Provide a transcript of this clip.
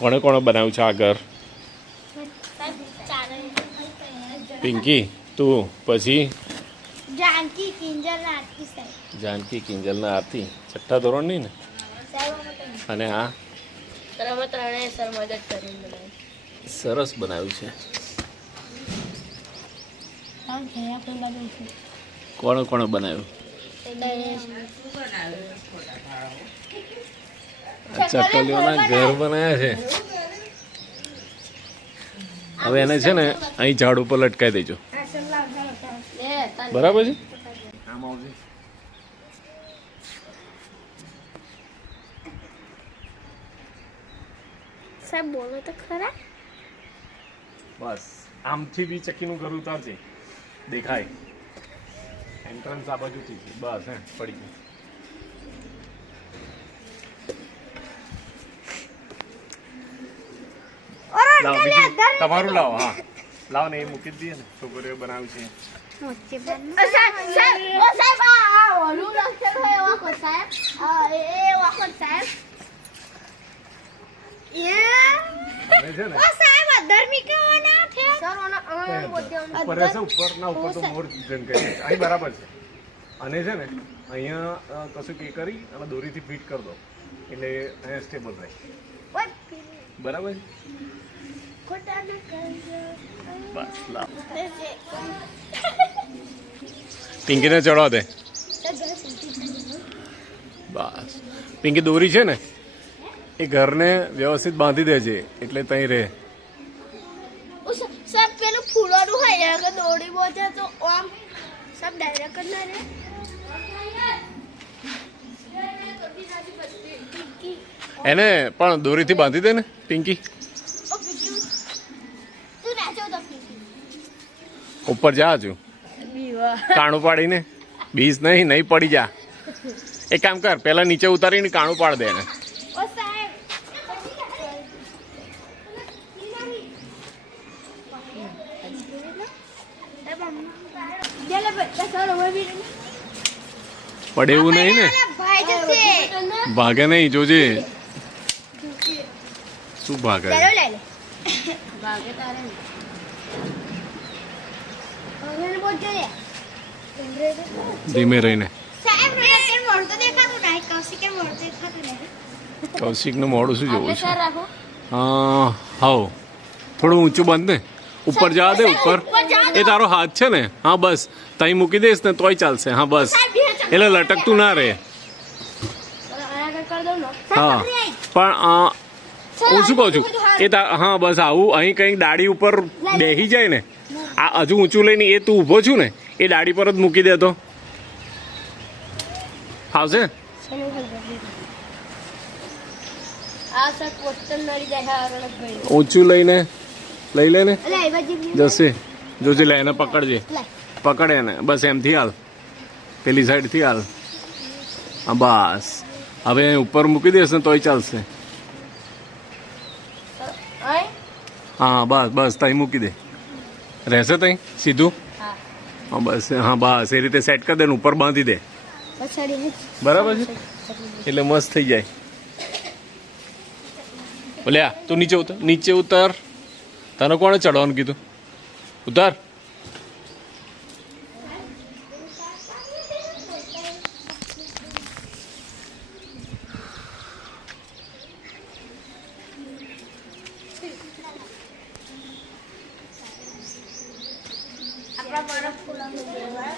કોણે કોણે બનાવ્યું છે આ ઘર? પિંકી તું પછી? જાનકી કિંજલ નાટકી સાહેબ જાનકી કિંજલના આરતી. છઠ્ઠા ધોરણની ને? અને આ? અમે ત્રણેય સર મદદ કરીને બનાવી સરસ બનાવ્યું છે. કોણે કોણે બનાવ્યું? ચકલીઓના ઘર બનાવ્યા છે. હવે એને છે ને અહીં ઝાડ ઉપર લટકાવી દેજો. બરાબર છે? સાહેબ બોલો તો ખરા. બસ આમથી બી ચક્કીનું ઘર ઉતારજે. દેખાય. એન્ટ્રન્સ આ બાજુથી છે. બસ હે પડી ગયું. લાવો બીજું. તમારું લાવો હા. લાવો ને એ મૂકી દઈએ ને. છોકરીઓ બનાવી. છે બરાબર છે. અને છે ને અહીંયા કશું કે કરી અને દોરીથી ફિટ કરી દો. એટલે અહીંયા સ્ટેબલ રહે. બરાબર બસ પિંકીને ચડવા દે. બસ. પિંકી દોરી છે ને એ ઘરને વ્યવસ્થિત બાંધી દેજે એટલે ત્યાં રહે. સાહેબ પેલું ફૂલોનું હોય અગર દોડી બોજે તો આમ સાહેબ ડાયરેક્ટ ના રહે. એને પણ દોરીથી બાંધી દે ને પિંકી ઓ પીટુ તું નાચો તો પીટુ ઉપર જા છું કાણું પાડીને. બીજ નહીં નહીં પડી જા. એક કામ કર પેલા નીચે ઉતારીને કાણું પાડ દે એને. પડે એવું નહીં ને? ભાગે નહીં જોજે. શું ભાગે? ભાગે તારે ને. હવે બોલજો લે ધીમે રહીને સાહેબ મને અત્યારે મોઢું તો દેખાતું નહીં કૌશિકે રહીને. દેખાતું નહીં. કૌશિકનું મોડું શું જોવું છે? હા હાવ થોડું ઊંચું બંધ ને ઉપર જવા દે ઉપર. એ તારો હાથ છે ને? હા બસ. તઈ મૂકી દઈશ ને તોય ચાલશે. હા બસ. એટલે લટકતું ના રહે. સર આયા કર દઉં ને. હા. પણ હું શું કહું છું? એ તા હા બસ આવું. અહીં કંઈક દાડી ઉપર બેસી જાય ને આ હજુ ઊંચું લઈને એ તું ઊભો છું ને એ દાડી પર જ મૂકી દે તો. ફાવશે આ સર પોસ્ટર નડી જાય હા રણક ભાઈ ઊંચું લઈને લઈ લે ને. જશે. જોજે લે એને પકડજે. પકડે એને. બસ એમથી હાલ. પેલી સાઈડથી હાલ. હા બસ. હવે ઉપર મૂકી દેશે ને તોય ચાલશે. હા બસ બસ તઈ મૂકી દે. રહેશે તઈ? સીધું? હા. બસ હા બસ એ રીતે સેટ કરી દે ને ઉપર બાંધી દે. બરાબર છે? એટલે મસ્ત થઈ જાય. બોલ્યા તું નીચે ઉતર નીચે ઉતર. તને કોણે ચડવાનું કીધું? ઉતર. Rab olarak kullanılıyorlar.